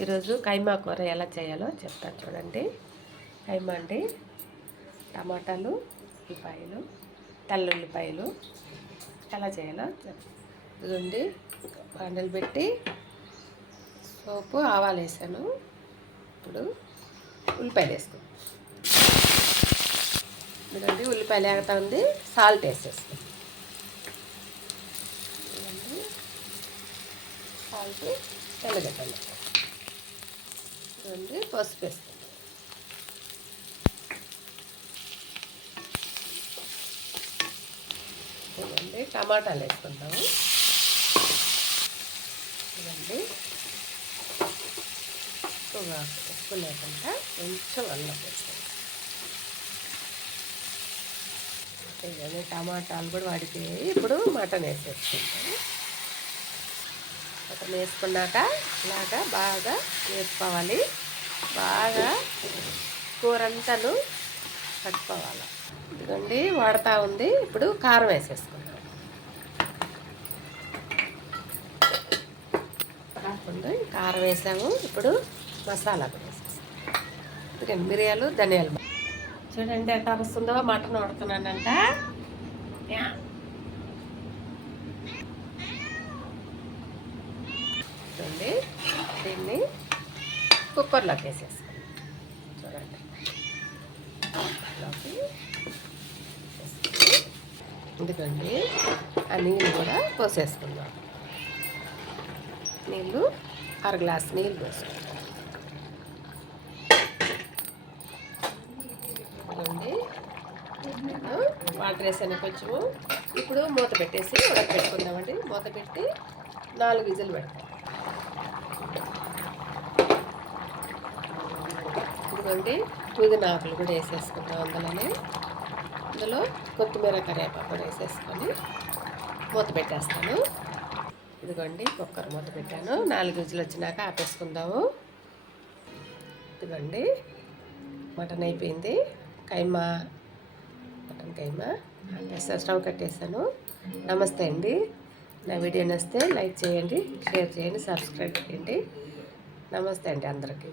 ఈరోజు కైమా కూర ఎలా చేయాలో చెప్తాను చూడండి. కైమా అండి, టమాటాలు, ఉల్లిపాయలు, తెల్లుల్లిపాయలు ఎలా చేయాలో ఇదండి. బాండలు పెట్టి సోపు ఆవాలు వేసాను. ఇప్పుడు ఉల్లిపాయలు వేసుకున్నాను. ఇదండి ఉల్లిపాయలు వేగుతా ఉంది. సాల్ట్ వేసేస్తాను. ఇదండి సాల్ట్, తెల్లగడ్డలు, ఇదండి పసుపు వేస్తాను. ఇదండి టమాటాలు వేసుకుంటాము. ఇదండి ఉప్పు లేకుండా కొంచెం అల్లం వేస్తాం. ఇవన్నీ టమాటాలు కూడా వాడిపోయాయి. ఇప్పుడు మటన్ వేసేసుకుంటాము. మటన్ వేసుకున్నాక ఇలాగా బాగా వేసుకోవాలి. బాగా కూరంతను కట్టుకోవాలి. ఇదిగోండి వాడుతూ ఉంది. ఇప్పుడు కారం వేసేసుకుంటాం. కారం వేసాము. ఇప్పుడు మసాలా కూడా వేసేస్తాం. ఇదిగోండి మిరియాలు, ధనియాలు. చూడండి ఎట్లా వస్తుందో. మటన్ వండుతున్నానంట. చూడండి దీన్ని కుక్కర్లోకి వేసేస్తాం. చూడండి ఎందుకండి ఆ నీళ్ళు కూడా పోసేసుకుందాం. నీళ్ళు 1/2 గ్లాస్ నీళ్ళు పోసుకుందాం. ఇదిగోండి వాటర్ వేసాను కొంచెము. ఇప్పుడు మూత పెట్టేసి ఉడకబెట్టుకుందామండి. మూత పెట్టి 4 విజిల్ పెడతాం. ఇదిగోండి పుదీనా ఆకులు కూడా వేసేసుకుంటాం. అందులో కొత్తిమీర, కరివేపాకు కూడా వేసేసుకొని మూత పెట్టేస్తాను. ఇదిగోండి కుక్కర్ మూత పెట్టాను. 4 విజిల్ వచ్చినాక ఆపేసుకుందాము. ఇదిగోండి మటన్ అయిపోయింది. మటన్ కైమా స్టవ్ కట్టేసాను. నమస్తే అండి. నా వీడియో నచ్చితే లైక్ చేయండి, షేర్ చేయండి, సబ్స్క్రైబ్ చేయండి. నమస్తే అండి అందరికీ.